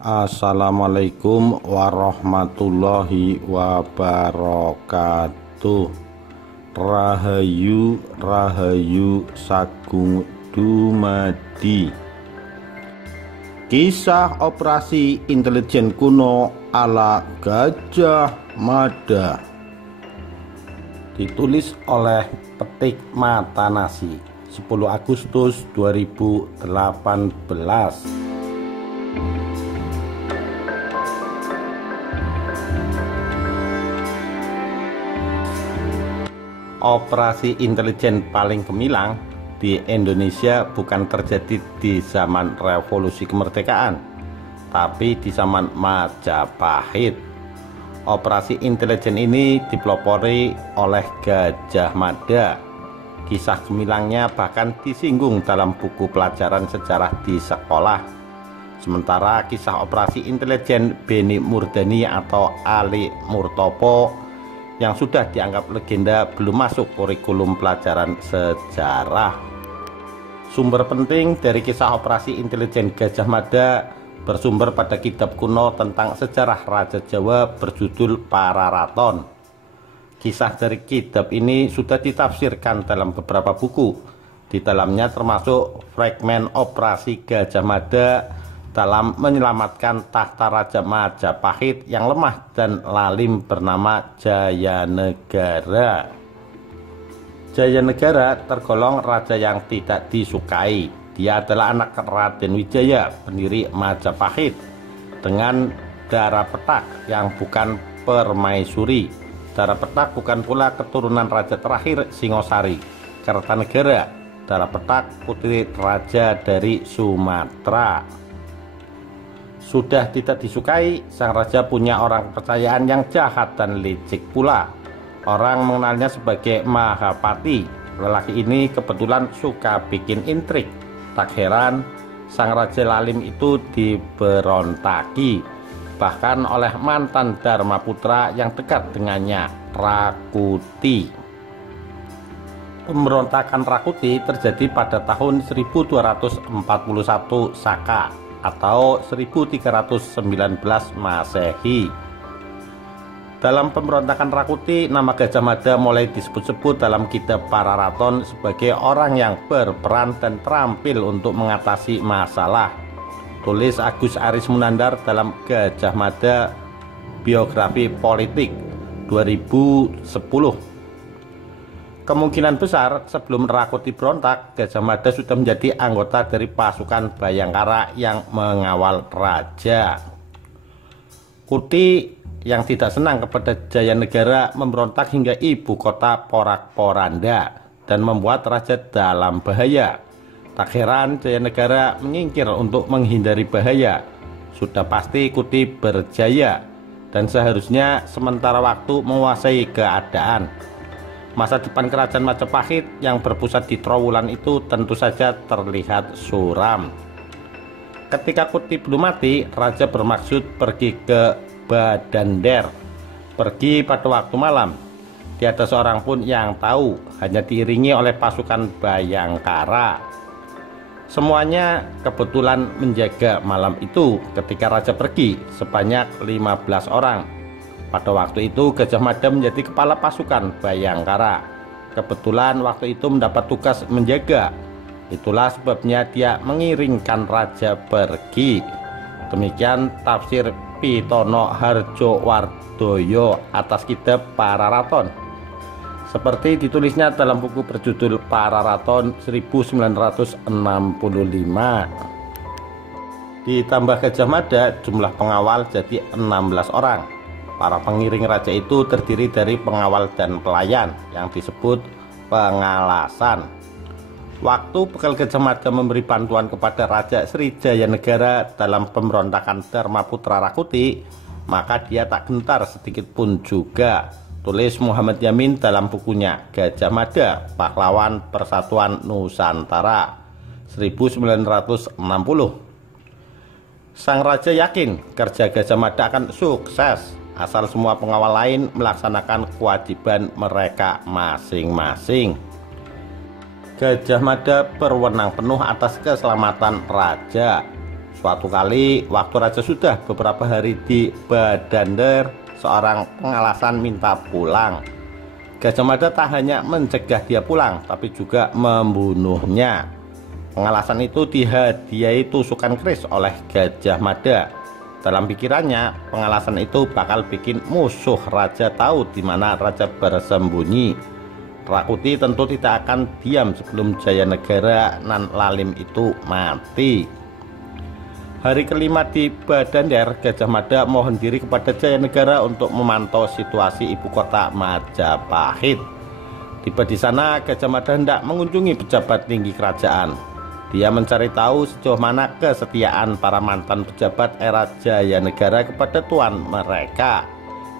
Assalamualaikum warahmatullahi wabarakatuh. Rahayu Rahayu Sagung Dumadi. Kisah operasi intelijen kuno ala Gajah Mada, ditulis oleh Petik Mata Nasi, 10 Agustus 2018. Operasi intelijen paling gemilang di Indonesia bukan terjadi di zaman revolusi kemerdekaan, tapi di zaman Majapahit. Operasi intelijen ini dipelopori oleh Gajah Mada. Kisah gemilangnya bahkan disinggung dalam buku pelajaran sejarah di sekolah. Sementara kisah operasi intelijen Beni Murdani atau Ali Murtopo yang sudah dianggap legenda belum masuk kurikulum pelajaran sejarah. Sumber penting dari kisah operasi intelijen Gajah Mada bersumber pada kitab kuno tentang sejarah Raja Jawa berjudul Pararaton. Kisah dari kitab ini sudah ditafsirkan dalam beberapa buku. Di dalamnya termasuk fragmen operasi Gajah Mada dalam menyelamatkan tahta Raja Majapahit yang lemah dan lalim bernama Jayanegara. Jayanegara tergolong raja yang tidak disukai. Dia adalah anak Raden Wijaya, pendiri Majapahit, dengan darah petak yang bukan permaisuri. Darah petak bukan pula keturunan raja terakhir Singosari, Kertanegara. Darah petak putri raja dari Sumatera. Sudah tidak disukai, sang raja punya orang kepercayaan yang jahat dan licik pula. Orang mengenalnya sebagai Mahapati. Lelaki ini kebetulan suka bikin intrik. Tak heran, sang raja lalim itu diberontaki, bahkan oleh mantan Dharma Putra yang dekat dengannya, Rakuti. Pemberontakan Rakuti terjadi pada tahun 1241 Saka atau 1319 Masehi. Dalam pemberontakan Rakuti, nama Gajah Mada mulai disebut-sebut dalam kitab Pararaton sebagai orang yang berperan dan terampil untuk mengatasi masalah. Tulis Agus Aris Munandar dalam Gajah Mada Biografi Politik 2010. Kemungkinan besar sebelum Rakuti berontak, Gajah Mada sudah menjadi anggota dari pasukan Bayangkara yang mengawal raja. Kuti yang tidak senang kepada Jayanegara memberontak hingga ibu kota Porak-Poranda dan membuat raja dalam bahaya. Tak heran Jayanegara menyingkir untuk menghindari bahaya. Sudah pasti Kuti berjaya dan seharusnya sementara waktu menguasai keadaan. Masa depan kerajaan Majapahit yang berpusat di Trowulan itu tentu saja terlihat suram. Ketika Kuti belum mati, raja bermaksud pergi ke Badander, pergi pada waktu malam. Tiada seorang pun yang tahu, hanya diiringi oleh pasukan Bayangkara. Semuanya kebetulan menjaga malam itu ketika raja pergi, sebanyak 15 orang. Pada waktu itu Gajah Mada menjadi kepala pasukan Bayangkara. Kebetulan waktu itu mendapat tugas menjaga. Itulah sebabnya dia mengiringkan raja pergi. Demikian tafsir Pitono Harjowardoyo atas kitab Pararaton, seperti ditulisnya dalam buku berjudul Pararaton 1965. Ditambah Gajah Mada, jumlah pengawal jadi 16 orang. Para pengiring raja itu terdiri dari pengawal dan pelayan yang disebut pengalasan. Waktu bekal Gajah Mada memberi bantuan kepada Raja Sri Jayanegara dalam pemberontakan Dharma Putra Rakuti, maka dia tak gentar sedikit pun juga. Tulis Muhammad Yamin dalam bukunya Gajah Mada, Pahlawan Persatuan Nusantara 1960. Sang raja yakin kerja Gajah Mada akan sukses asal semua pengawal lain melaksanakan kewajiban mereka masing-masing. Gajah Mada berwenang penuh atas keselamatan raja. Suatu kali, waktu raja sudah beberapa hari di Badander, seorang pengalasan minta pulang. Gajah Mada tak hanya mencegah dia pulang, tapi juga membunuhnya. Pengalasan itu dihadiahi tusukan keris oleh Gajah Mada. Dalam pikirannya, pengalasan itu bakal bikin musuh raja tahu di mana raja bersembunyi. Rakuti tentu tidak akan diam sebelum Jayanegara nan lalim itu mati. Hari kelima di Badander, Gajah Mada mohon diri kepada Jayanegara untuk memantau situasi ibu kota Majapahit. Tiba di sana, Gajah Mada hendak mengunjungi pejabat tinggi kerajaan. Dia mencari tahu sejauh mana kesetiaan para mantan pejabat era Jayanegara kepada tuan mereka.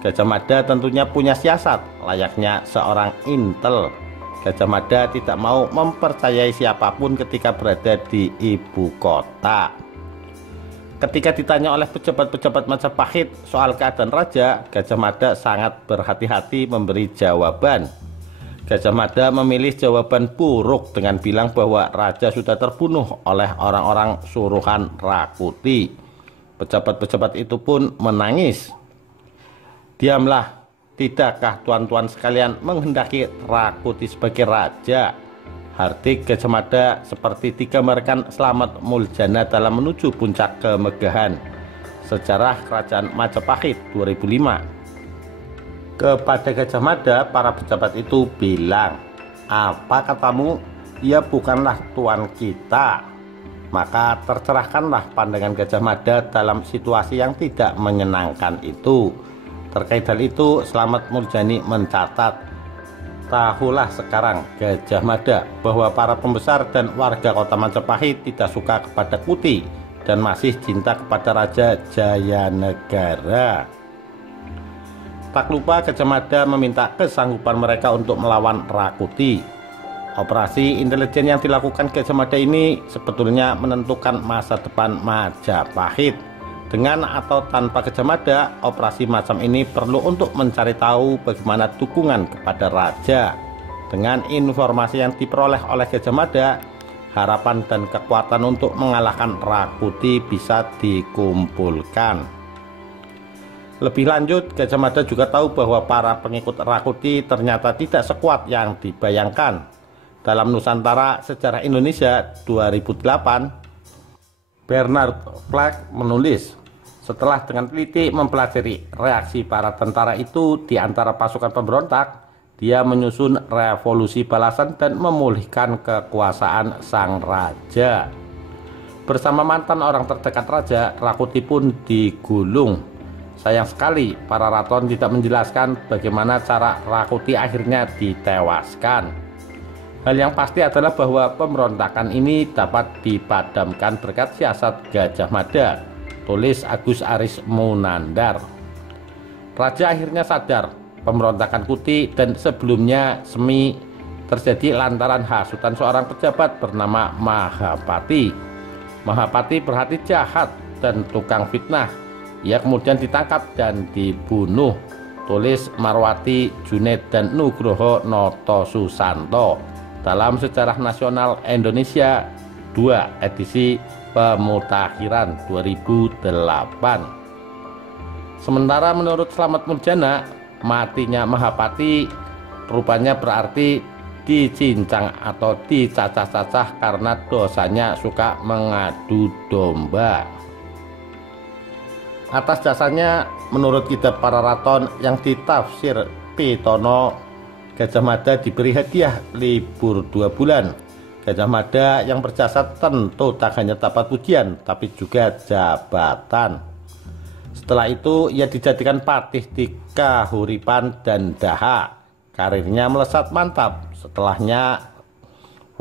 Gajah Mada tentunya punya siasat, layaknya seorang intel. Gajah Mada tidak mau mempercayai siapapun ketika berada di ibu kota. Ketika ditanya oleh pejabat-pejabat Majapahit soal keadaan raja, Gajah Mada sangat berhati-hati memberi jawaban. Gajah Mada memilih jawaban buruk dengan bilang bahwa raja sudah terbunuh oleh orang-orang suruhan Rakuti. Pejabat-pejabat itu pun menangis. Diamlah, tidakkah tuan-tuan sekalian menghendaki Rakuti sebagai raja? Hardik Gajah Mada seperti digambarkan Slamet Muljana dalam menuju puncak kemegahan. Sejarah Kerajaan Majapahit 2005. Kepada Gajah Mada, para pejabat itu bilang, "Apa katamu? Ia bukanlah tuan kita." Maka tercerahkanlah pandangan Gajah Mada dalam situasi yang tidak menyenangkan itu. Terkait hal itu, Slamet Muljani mencatat, "Tahulah sekarang Gajah Mada bahwa para pembesar dan warga kota Majapahit tidak suka kepada Kuti dan masih cinta kepada Raja Jayanegara." Tak lupa Gajah Mada meminta kesanggupan mereka untuk melawan Rakuti. Operasi intelijen yang dilakukan Gajah Mada ini sebetulnya menentukan masa depan Majapahit. Dengan atau tanpa Gajah Mada, operasi macam ini perlu untuk mencari tahu bagaimana dukungan kepada raja. Dengan informasi yang diperoleh oleh Gajah Mada, harapan dan kekuatan untuk mengalahkan Rakuti bisa dikumpulkan. Lebih lanjut, Gajah Mada juga tahu bahwa para pengikut Rakuti ternyata tidak sekuat yang dibayangkan. Dalam Nusantara Sejarah Indonesia 2008, Bernard Flack menulis, setelah dengan teliti mempelajari reaksi para tentara itu di antara pasukan pemberontak, dia menyusun revolusi balasan dan memulihkan kekuasaan sang raja. Bersama mantan orang terdekat raja, Rakuti pun digulung. Sayang sekali para raton tidak menjelaskan bagaimana cara Rakuti akhirnya ditewaskan. Hal yang pasti adalah bahwa pemberontakan ini dapat dipadamkan berkat siasat Gajah Mada, tulis Agus Aris Munandar. Raja akhirnya sadar pemberontakan Kuti dan sebelumnya Semi terjadi lantaran hasutan seorang pejabat bernama Mahapati. Mahapati berhati jahat dan tukang fitnah. Ia kemudian ditangkap dan dibunuh, tulis Marwati Junaid dan Nugroho Noto Susanto dalam Sejarah Nasional Indonesia 2 edisi Pemutakhiran 2008. Sementara menurut Slamet Muljana, matinya Mahapati rupanya berarti dicincang atau dicacah-cacah karena dosanya suka mengadu domba. Atas dasarnya, menurut kitab para raton yang ditafsir Pitono, Gajah Mada diberi hadiah libur 2 bulan. Gajah Mada yang berjasa tentu tak hanya dapat pujian, tapi juga jabatan. Setelah itu ia dijadikan patih di Kahuripan dan Daha. Karirnya melesat mantap. Setelahnya,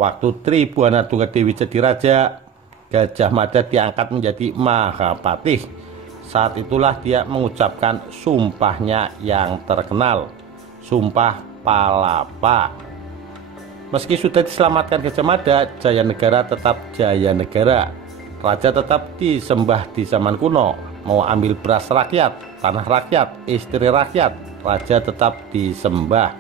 waktu Tribuana Tunggadewi jadi raja, Gajah Mada diangkat menjadi Mahapatih. Saat itulah dia mengucapkan sumpahnya yang terkenal, Sumpah Palapa. Meski sudah diselamatkan Gajah Mada, Jayanegara tetap Jayanegara. Raja tetap disembah di zaman kuno. Mau ambil beras rakyat, tanah rakyat, istri rakyat, raja tetap disembah.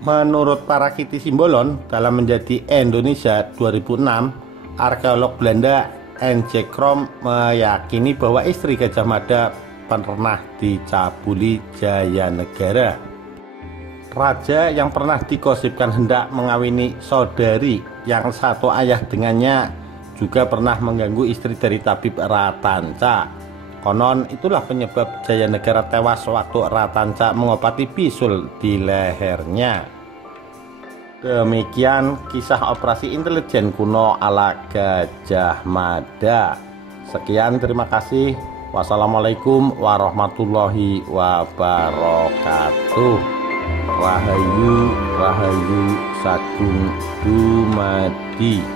Menurut para Kiti Simbolon, dalam Menjadi Indonesia 2006, arkeolog Belanda NJ Krom meyakini bahwa istri Gajah Mada pernah dicabuli Jayanegara. Raja yang pernah digosipkan hendak mengawini saudari yang satu ayah dengannya juga pernah mengganggu istri dari Tabib Ratanca. Konon itulah penyebab Jayanegara tewas waktu Ratanca mengobati bisul di lehernya. Demikian kisah operasi intelijen kuno ala Gajah Mada. Sekian, terima kasih. Wassalamualaikum warahmatullahi wabarakatuh. Rahayu, Rahayu Sagung Dumadi.